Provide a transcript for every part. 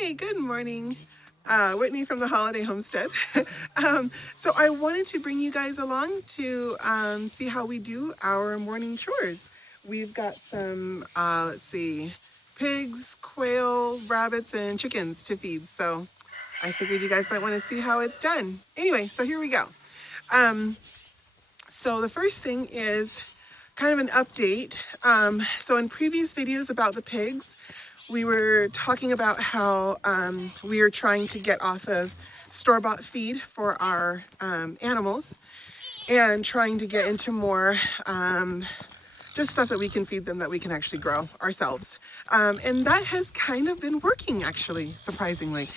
Hey, good morning. Whitney from the Holiday Homestead. So I wanted to bring you guys along to see how we do our morning chores. We've got some, let's see, pigs, quail, rabbits, and chickens to feed. So I figured you guys might want to see how it's done. Anyway, so here we go. Um, so the first thing is kind of an update. So in previous videos about the pigs, we were talking about how we are trying to get off of store-bought feed for our animals and trying to get into more just stuff that we can feed them that we can actually grow ourselves. And that has kind of been working, actually, surprisingly.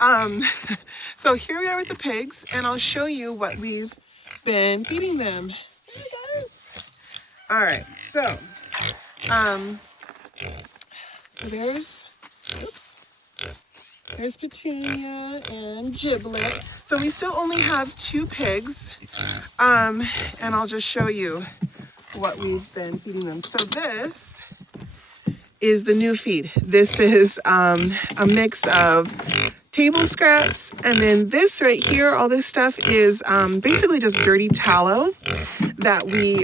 So here we are with the pigs, and I'll show you what we've been feeding them. Here it goes. All right, so there's Petunia and Giblet. So we still only have 2 pigs, and I'll just show you what we've been feeding them. So this is the new feed. This is a mix of table scraps, and then this right here, all this stuff is basically just dirty tallow that we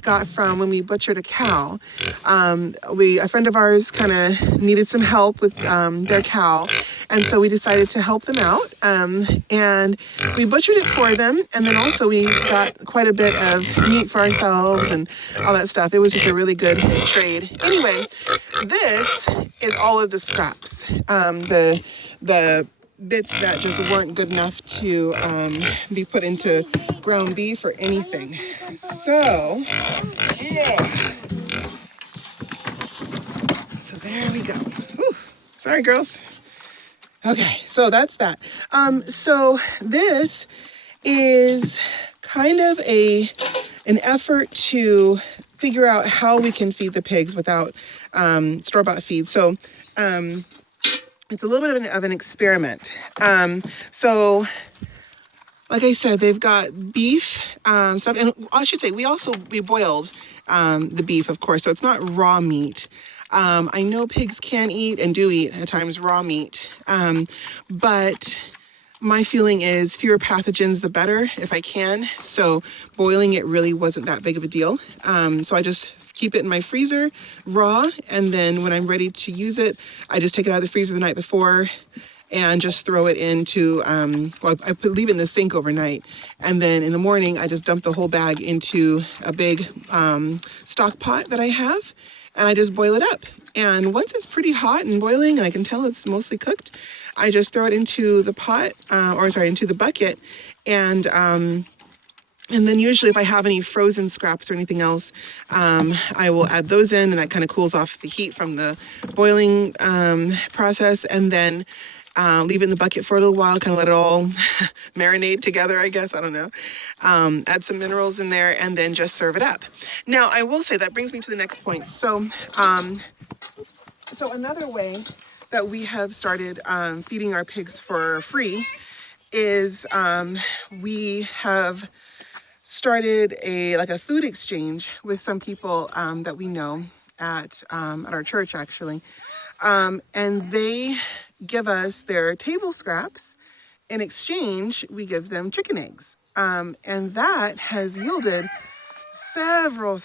got from when we butchered a cow. A friend of ours kind of needed some help with their cow, and so we decided to help them out, and we butchered it for them, and then also we got quite a bit of meat for ourselves and all that stuff. It was just a really good trade. Anyway, this is all of the scraps, the bits that just weren't good enough to be put into ground beef or anything. So, yeah. So there we go. Whew. Sorry, girls. Okay, so that's that. So this is kind of an effort to figure out how we can feed the pigs without store-bought feed. So it's a little bit of an experiment. So like I said, they've got beef stuff, and I should say we boiled the beef, of course, so it's not raw meat. I know pigs can eat and do eat at times raw meat, but my feeling is fewer pathogens the better if I can. So boiling it really wasn't that big of a deal. So I just keep it in my freezer raw, and then when I'm ready to use it, I just take it out of the freezer the night before and just throw it into, leave it in the sink overnight. And then in the morning, I just dump the whole bag into a big stock pot that I have, and I just boil it up. And once it's pretty hot and boiling, and I can tell it's mostly cooked, I just throw it into the pot, into the bucket, and then usually if I have any frozen scraps or anything else, I will add those in, and that kind of cools off the heat from the boiling process, and then leave it in the bucket for a little while, kind of let it all marinate together, I guess, I don't know. Add some minerals in there, and then just serve it up. Now, I will say that brings me to the next point. So another way that we have started feeding our pigs for free is we have started a food exchange with some people that we know at our church, actually. And they give us their table scraps. In exchange, we give them chicken eggs. And that has yielded several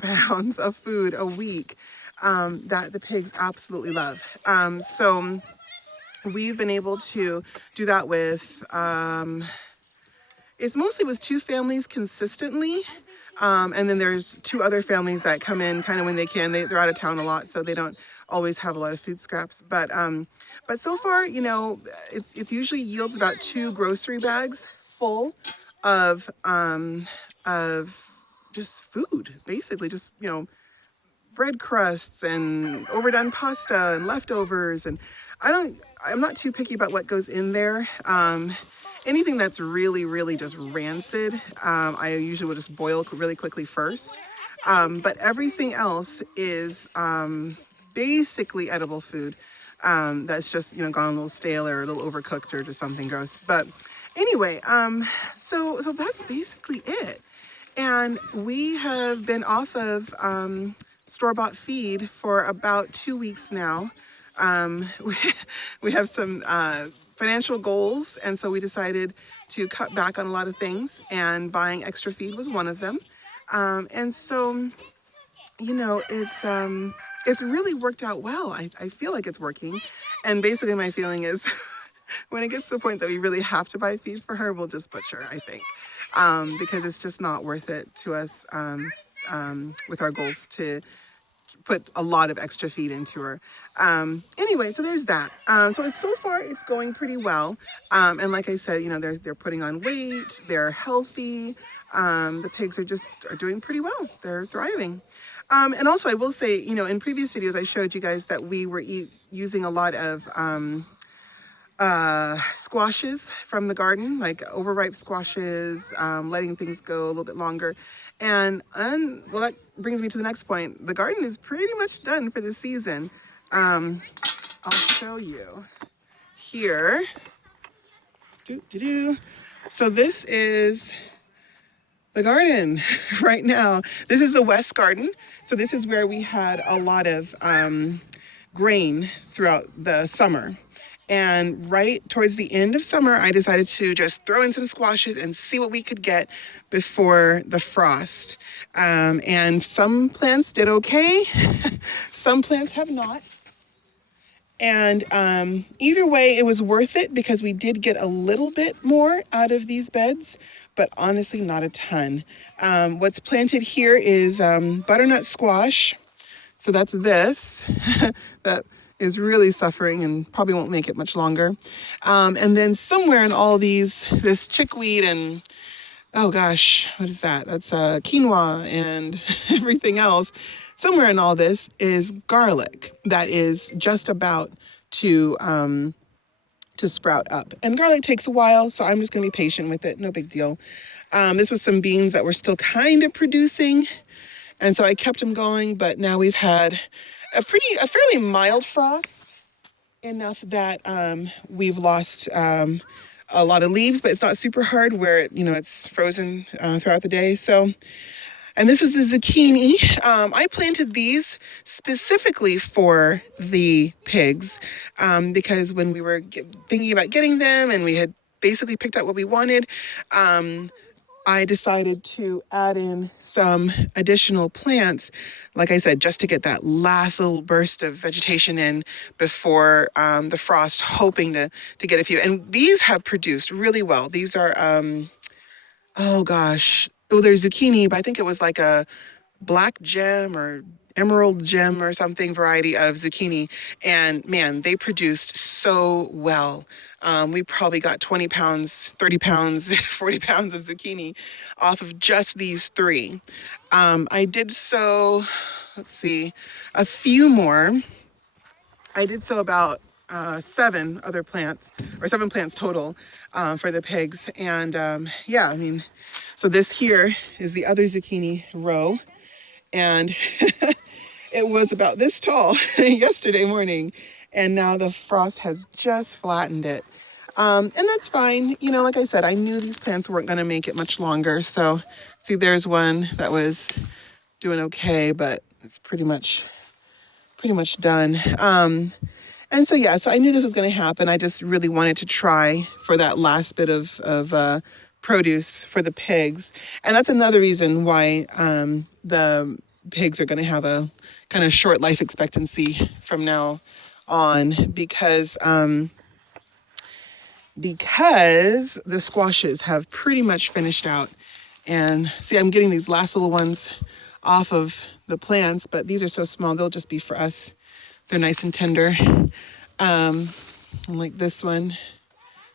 pounds of food a week that the pigs absolutely love. So we've been able to do that with it's mostly with 2 families consistently. And then there's 2 other families that come in kind of when they can. They're out of town a lot, so they don't always have a lot of food scraps. But so far, you know, it usually yields about 2 grocery bags full of just food, basically, just, you know, bread crusts and overdone pasta and leftovers. And I'm not too picky about what goes in there. Anything that's really just rancid, I usually will just boil really quickly first. But everything else is basically edible food that's just, you know, gone a little stale or a little overcooked or just something gross. But anyway, so that's basically it. And we have been off of store-bought feed for about 2 weeks now. we have some financial goals, and so we decided to cut back on a lot of things, and buying extra feed was one of them. And so, you know, it's really worked out well. I feel like it's working, and basically my feeling is when it gets to the point that we really have to buy feed for her, we'll just butcher, I think, because it's just not worth it to us with our goals to put a lot of extra feed into her. Anyway, so there's that. So far it's going pretty well. And like I said, you know, they're putting on weight, they're healthy. The pigs are doing pretty well. They're thriving. And also I will say, you know, in previous videos I showed you guys that we were using a lot of squashes from the garden, like overripe squashes, letting things go a little bit longer. And well, that brings me to the next point. The garden is pretty much done for the season. I'll show you here. So this is the garden right now. This is the west garden. So this is where we had a lot of grain throughout the summer. And right towards the end of summer, I decided to just throw in some squashes and see what we could get before the frost. And some plants did okay. Some plants have not. And either way, it was worth it because we did get a little bit more out of these beds, but honestly, not a ton. What's planted here is butternut squash. So that's this. That is really suffering and probably won't make it much longer. And then somewhere in all these, this chickweed and, oh gosh, what is that? That's quinoa and everything else. Somewhere in all this is garlic that is just about to sprout up. And garlic takes a while, so I'm just gonna be patient with it, no big deal. This was some beans that were still kind of producing, and so I kept them going, but now we've had a fairly mild frost, enough that we've lost a lot of leaves, but it's not super hard where it's frozen throughout the day. So, and this was the zucchini. I planted these specifically for the pigs because when we were thinking about getting them and we had basically picked out what we wanted, I decided to add in some additional plants, like I said, just to get that last little burst of vegetation in before the frost, hoping to get a few. And these have produced really well. These are, oh gosh, they're zucchini, but I think it was like a black gem or emerald gem or something variety of zucchini. And man, they produced so well. We probably got 20 pounds, 30 pounds, 40 pounds of zucchini off of just these three. I did sow, let's see, a few more. I did sow about 7 other plants, or 7 plants total for the pigs. And yeah, I mean, so this here is the other zucchini row. And it was about this tall yesterday morning, and now the frost has just flattened it. And that's fine. You know, like I said, I knew these plants weren't going to make it much longer. So, see, there's one that was doing okay, but it's pretty much done. And so, yeah, so I knew this was going to happen. I just really wanted to try for that last bit of produce for the pigs. And that's another reason why the pigs are going to have a kind of short life expectancy from now on, because the squashes have pretty much finished out. And see, I'm getting these last little ones off of the plants, but these are so small, they'll just be for us. They're nice and tender. Like this one,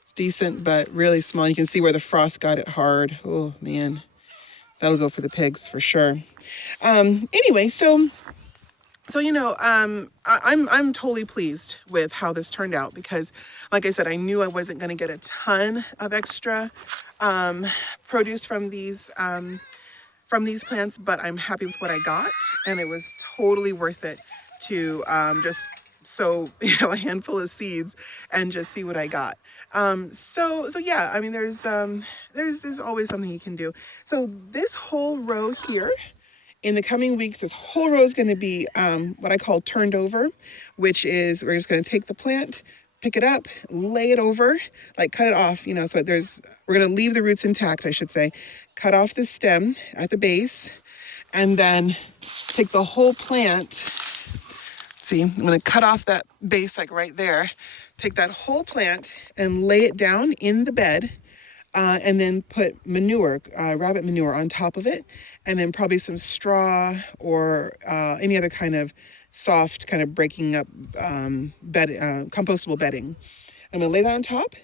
it's decent, but really small. You can see where the frost got it hard. Oh man, that'll go for the pigs for sure. Anyway, so I'm totally pleased with how this turned out, because like I said, I knew I wasn't going to get a ton of extra produce from these plants, but I'm happy with what I got, and it was totally worth it to just sow a handful of seeds and just see what I got. So yeah, I mean, there's always something you can do. So this whole row here, in the coming weeks, this whole row is going to be what I call turned over, which is we're just going to take the plant, pick it up, lay it over, like cut it off, you know, so we're going to leave the roots intact, I should say. Cut off the stem at the base, and then take the whole plant. See, I'm going to cut off that base like right there, take that whole plant and lay it down in the bed, and then put manure, rabbit manure on top of it, and then probably some straw or any other kind of soft kind of breaking up compostable bedding. I'm going to lay that on top,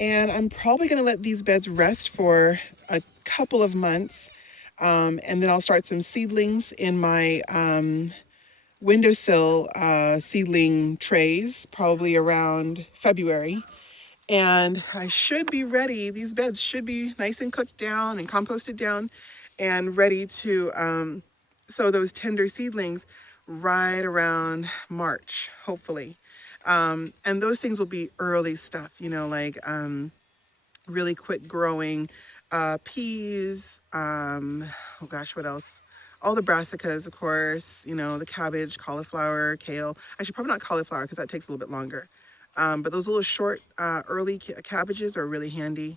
and I'm probably going to let these beds rest for a couple of months, and then I'll start some seedlings in my windowsill seedling trays, probably around February. And I should be ready. These beds should be nice and cooked down and composted down and ready to sow those tender seedlings right around March, hopefully. And those things will be early stuff, you know, like really quick growing peas. Oh gosh, what else? All the brassicas, of course, you know, the cabbage, cauliflower, kale. Actually, probably not cauliflower because that takes a little bit longer. But those little short, early cabbages are really handy.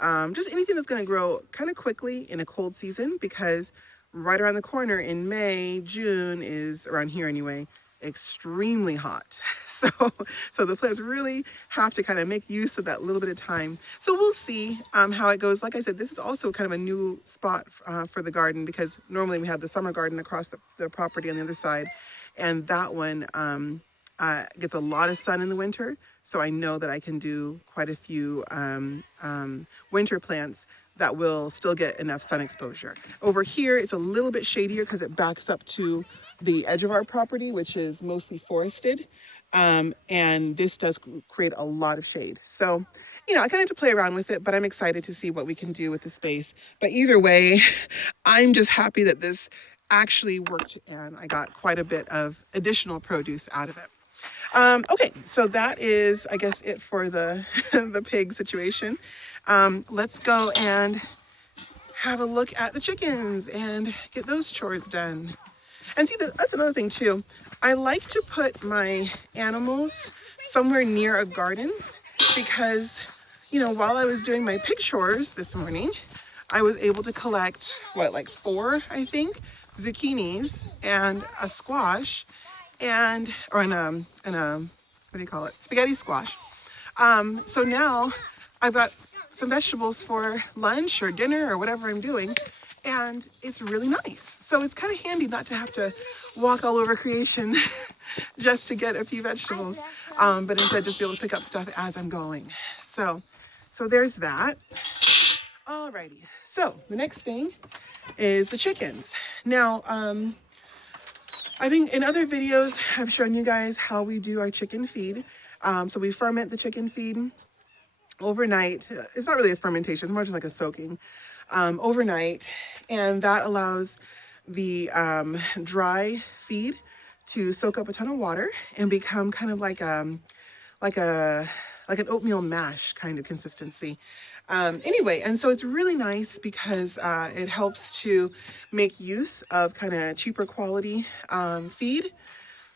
Just anything that's going to grow kind of quickly in a cold season, because right around the corner in May, June is, around here anyway, extremely hot. So the plants really have to kind of make use of that little bit of time. So we'll see how it goes. Like I said, this is also kind of a new spot for the garden, because normally we have the summer garden across the property on the other side. And that one gets a lot of sun in the winter. So I know that I can do quite a few winter plants that will still get enough sun exposure. Over here, it's a little bit shadier because it backs up to the edge of our property, which is mostly forested. And this does create a lot of shade. So, you know, I kind of have to play around with it, but I'm excited to see what we can do with the space. But either way, I'm just happy that this actually worked and I got quite a bit of additional produce out of it. Okay, so that is, I guess, it for the the pig situation. Let's go and have a look at the chickens and get those chores done. And see, that's another thing too. I like to put my animals somewhere near a garden because, you know, while I was doing my pig chores this morning, I was able to collect, like 4, I think, zucchinis and a squash and what do you call it? Spaghetti squash. So now I've got some vegetables for lunch or dinner or whatever I'm doing, and it's really nice. So it's kind of handy not to have to walk all over creation just to get a few vegetables, but instead just be able to pick up stuff as I'm going. So there's that. Alrighty. So the next thing is the chickens. Now, I think in other videos, I've shown you guys how we do our chicken feed. So we ferment the chicken feed overnight. It's not really a fermentation, it's more just like a soaking overnight. And that allows the dry feed to soak up a ton of water and become kind of like an oatmeal mash kind of consistency. Anyway, and so it's really nice because it helps to make use of kind of cheaper quality feed.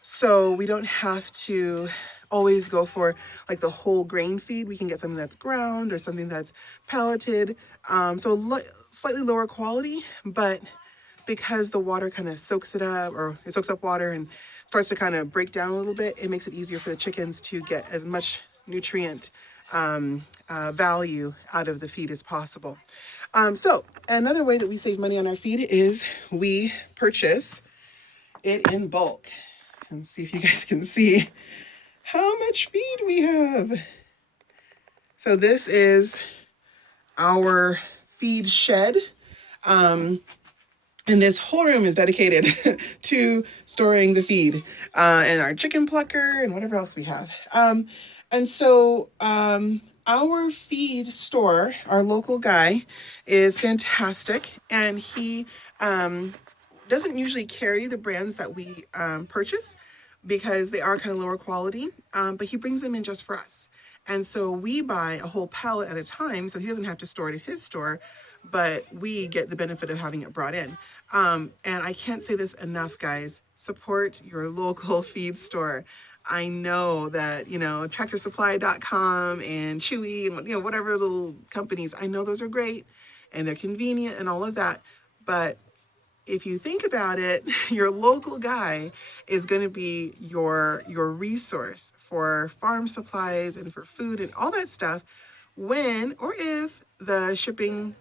So we don't have to always go for like the whole grain feed. We can get something that's ground or something that's pelleted. So slightly lower quality, but because the water kind of soaks it up, or it soaks up water and starts to kind of break down a little bit, it makes it easier for the chickens to get as much nutrient value out of the feed as possible. So another way that we save money on our feed is we purchase it in bulk. And see if you guys can see how much feed we have. So this is our feed shed. And this whole room is dedicated to storing the feed and our chicken plucker and whatever else we have. And so our feed store, our local guy, is fantastic. And he doesn't usually carry the brands that we purchase because they are kind of lower quality, but he brings them in just for us. And so we buy a whole pallet at a time, so he doesn't have to store it at his store, but we get the benefit of having it brought in. And I can't say this enough, guys. Support your local feed store. I know that, tractorsupply.com and Chewy and, whatever little companies, I know those are great and they're convenient and all of that. But if you think about it, your local guy is going to be your resource for farm supplies and for food and all that stuff when or if the shipping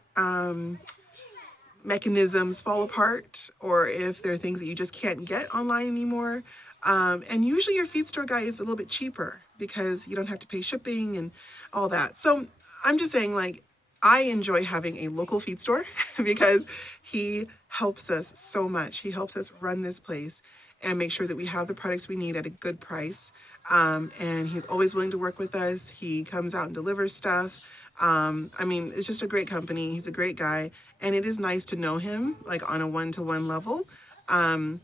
mechanisms fall apart, or if there are things that you just can't get online anymore. And usually your feed store guy is a little bit cheaper because you don't have to pay shipping and all that. So I'm just saying, like, I enjoy having a local feed store because he helps us so much. He helps us run this place and make sure that we have the products we need at a good price. And he's always willing to work with us. He comes out and delivers stuff. I mean, it's just a great company. He's a great guy, and it is nice to know him like on a one-to-one level. And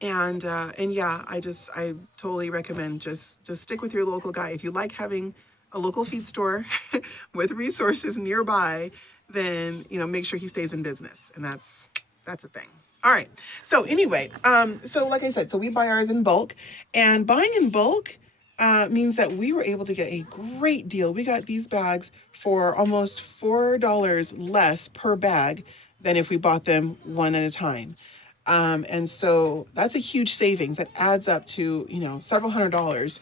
yeah, I totally recommend just stick with your local guy. If you like having a local feed store with resources nearby, then make sure he stays in business, and that's a thing. All right. So anyway, so like I said, so we buy ours in bulk, and buying in bulk means that we were able to get a great deal. We got these bags for almost $4 less per bag than if we bought them one at a time. And so that's a huge savings that adds up to, several $100s,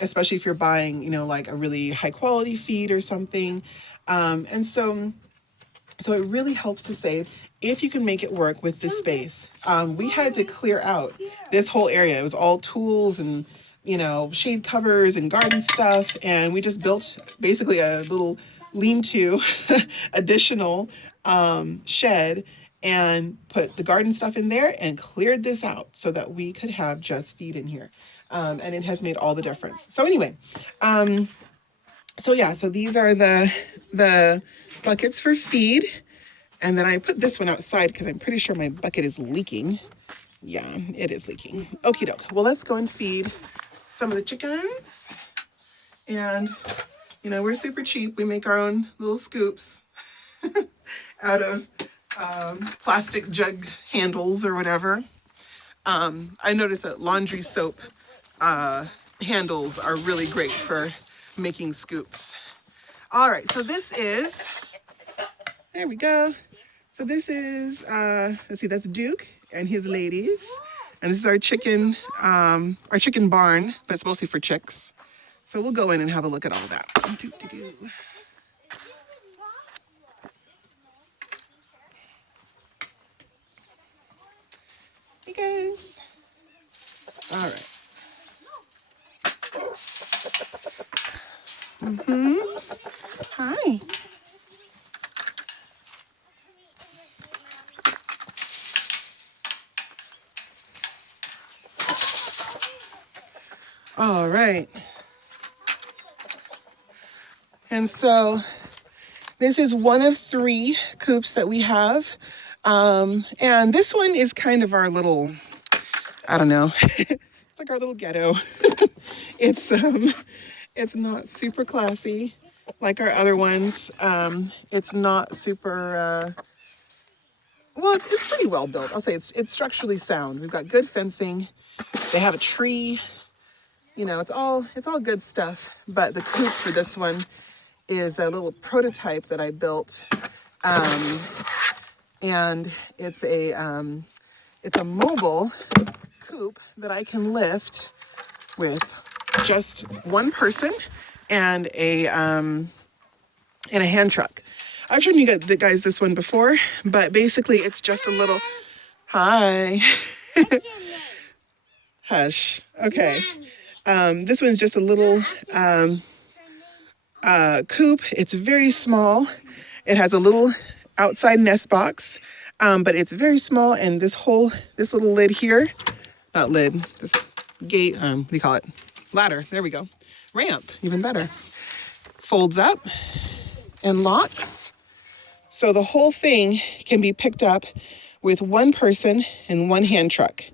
especially if you're buying, like a really high quality feed or something. And so it really helps to save if you can make it work with this space. We had to clear out this whole area. It was all tools and, shade covers and garden stuff. And we just built basically a little lean-to additional shed and put the garden stuff in there and cleared this out so that we could have just feed in here. And it has made all the difference. So anyway, so these are the buckets for feed. And then I put this one outside because I'm pretty sure my bucket is leaking. Yeah, it is leaking. Okie doke. Well, let's go and feed some of the chickens. And, we're super cheap. We make our own little scoops out of plastic jug handles or whatever. I noticed that laundry soap handles are really great for making scoops. All right, so there we go. So this is, let's see, that's Duke and his ladies. And this is our chicken barn, but it's mostly for chicks. So we'll go in and have a look at all that. Hey guys. All right. Hi. All right. And so this is one of 3 coops that we have. And this one is kind of our little, I don't know, it's like our little ghetto. It's not super classy like our other ones. It's not super, well, it's pretty well built. I'll say it's structurally sound. We've got good fencing. They have a tree. It's all good stuff. But the coop for this one is a little prototype that I built, and it's a mobile coop that I can lift with just one person and a hand truck. I've shown you guys this one before, but basically it's just a little. Hi. Hush. Okay. This one's just a little coop. It's very small. It has a little outside nest box, but it's very small. And this little lid here, not lid, this gate, what do you call it? Ladder. There we go. Ramp, even better. Folds up and locks. So the whole thing can be picked up with one person and one hand truck.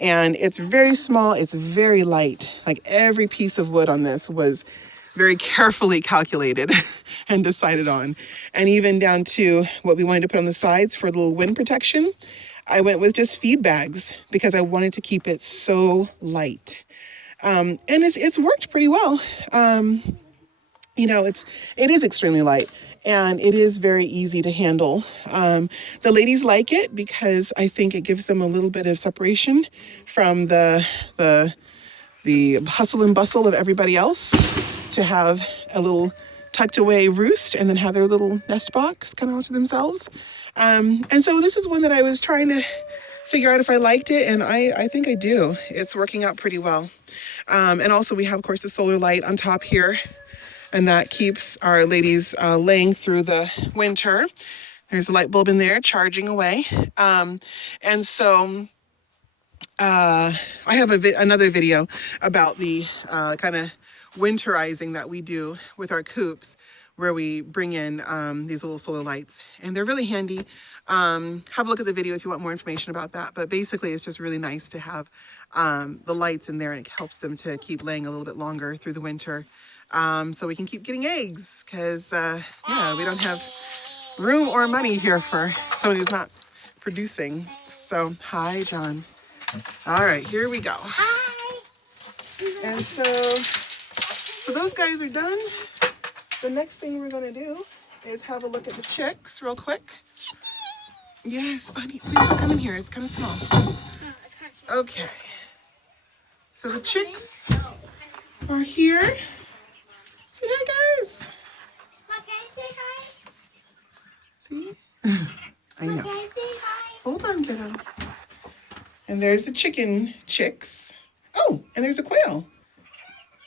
And it's very small, it's very light. Like every piece of wood on this was very carefully calculated and decided on. And even down to what we wanted to put on the sides for a little wind protection. I went with just feed bags because I wanted to keep it so light. And it's worked pretty well. You know, it is extremely light and it is very easy to handle. The ladies like it because I think it gives them a little bit of separation from the hustle and bustle of everybody else, to have a little tucked away roost and then have their little nest box kind of all to themselves. And so this is one that I was trying to figure out if I liked it, and I think I do. It's working out pretty well. And also we have, of course, the solar light on top here, and that keeps our ladies laying through the winter. There's a light bulb in there charging away. And so I have another video about the kind of winterizing that we do with our coops, where we bring in these little solar lights, and they're really handy. Have a look at the video if you want more information about that. But basically, it's just really nice to have the lights in there, and it helps them to keep laying a little bit longer through the winter, so we can keep getting eggs, because yeah, we don't have room or money here for someone who's not producing. So hi, John. All right, here we go. Hi. And so those guys are done. The next thing we're gonna do is have a look at the chicks real quick. Yes, honey, please don't come in here. It's kind of small. It's kind of small. Okay. So the chicks are here. Say hi, guys. Can I say hi? See? I know. Can I say hi? Hold on, kiddo. And there's the chicken chicks. Oh, and there's a quail.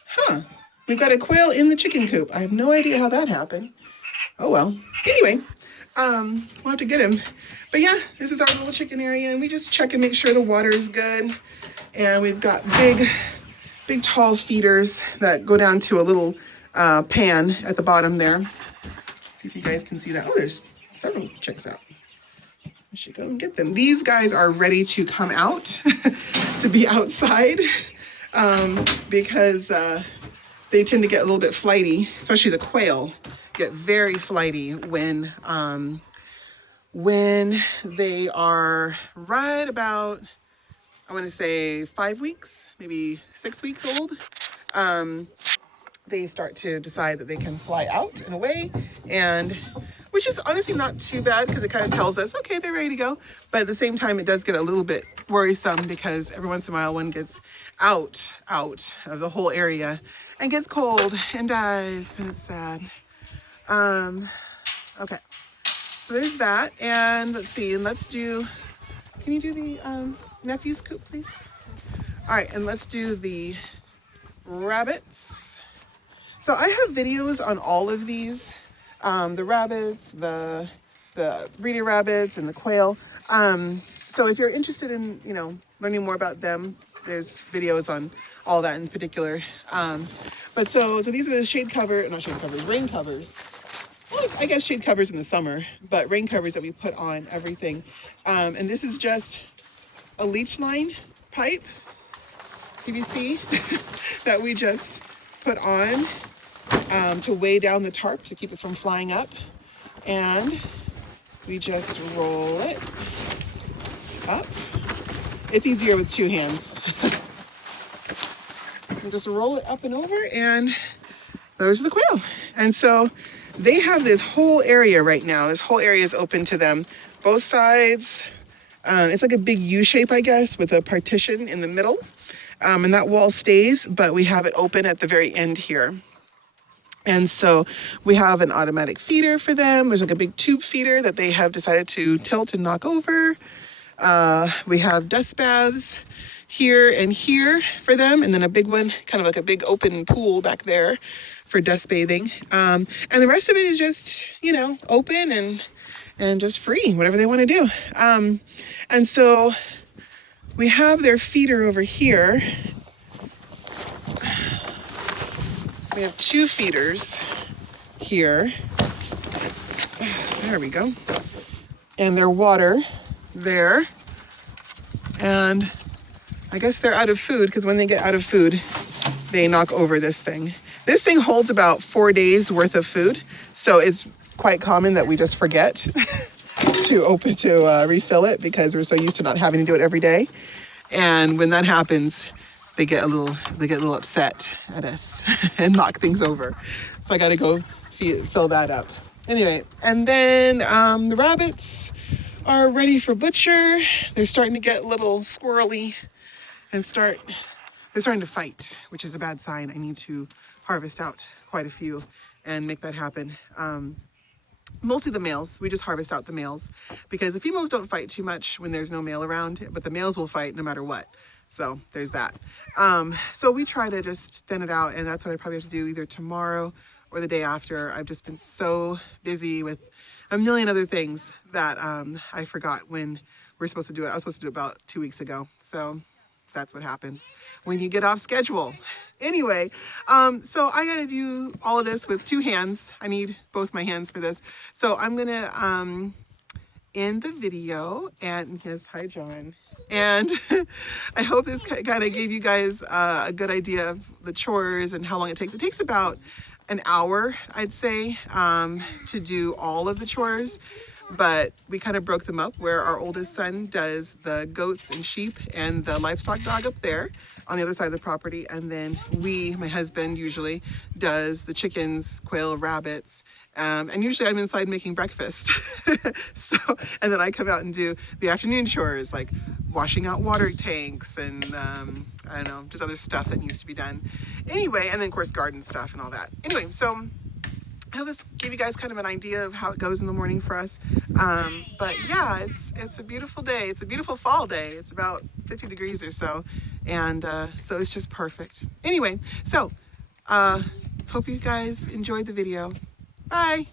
Huh. We've got a quail in the chicken coop. I have no idea how that happened. Oh well. Anyway, we'll have to get him. But yeah, this is our little chicken area, and we just check and make sure the water is good. And we've got big tall feeders that go down to a little pan at the bottom there. See if you guys can see that. Oh, there's several chicks out. I should go and get them. These guys are ready to come out to be outside, because they tend to get a little bit flighty, especially the quail get very flighty when they are right about, I want to say 5 weeks, maybe 6 weeks old. They start to decide that they can fly out and away, and which is honestly not too bad, because it kind of tells us, okay, they're ready to go. But at the same time, it does get a little bit worrisome, because every once in a while one gets out of the whole area and gets cold and dies, and it's sad. Okay, so there's that. And let's see, and let's do, can you do the nephew's coop, please? All right, and let's do the rabbits. So I have videos on all of these, the rabbits, the breeder rabbits, and the quail. So if you're interested in, you know, learning more about them, there's videos on all that in particular. But so these are the rain covers. Well, I guess shade covers in the summer, but rain covers that we put on everything. And this is just a leach line pipe, PVC, that we just put on to weigh down the tarp to keep it from flying up. And we just roll it up. It's easier with two hands. And just roll it up and over, and those are the quail. And so they have this whole area right now. This whole area is open to them, both sides. It's like a big U shape, I guess, with a partition in the middle. And that wall stays, but we have it open at the very end here. And so we have an automatic feeder for them. There's like a big tube feeder that they have decided to tilt and knock over. We have dust baths here and here for them, and then a big one, kind of like a big open pool back there for dust bathing. And the rest of it is just, you know, open and just free, whatever they want to do. And so we have their feeder over here. We have two feeders here. There we go. And their water there. And I guess they're out of food, because when they get out of food, they knock over this thing. This thing holds about 4 days worth of food, so it's quite common that we just forget to refill it because we're so used to not having to do it every day. And when that happens, they get a little upset at us and knock things over. So I got to go fill that up. Anyway, and then the rabbits are ready for butcher. They're starting to get a little squirrely and they're starting to fight, which is a bad sign. I need to harvest out quite a few and make that happen. Mostly the males. We just harvest out the males because the females don't fight too much when there's no male around, but the males will fight no matter what. So there's that. So we try to just thin it out, and that's what I probably have to do either tomorrow or the day after. I've just been so busy with a million other things that I forgot when we're supposed to do it. I was supposed to do it about 2 weeks ago. So that's what happens when you get off schedule. Anyway, so I gotta do all of this with 2 hands. I need both my hands for this. So I'm gonna end the video, and yes, hi John. And I hope this kind of gave you guys a good idea of the chores and how long it takes. It takes about an hour, I'd say, to do all of the chores. But we kind of broke them up where our oldest son does the goats and sheep and the livestock dog up there on the other side of the property. And then my husband usually does the chickens, quail, rabbits. And usually I'm inside making breakfast. And then I come out and do the afternoon chores, like washing out water tanks and I don't know, just other stuff that needs to be done. Anyway, and then of course garden stuff and all that. Anyway, so I hope this gave you guys kind of an idea of how it goes in the morning for us. But yeah, it's a beautiful day. It's a beautiful fall day. It's about 50 degrees or so. And so it's just perfect. Anyway, so hope you guys enjoyed the video. Bye.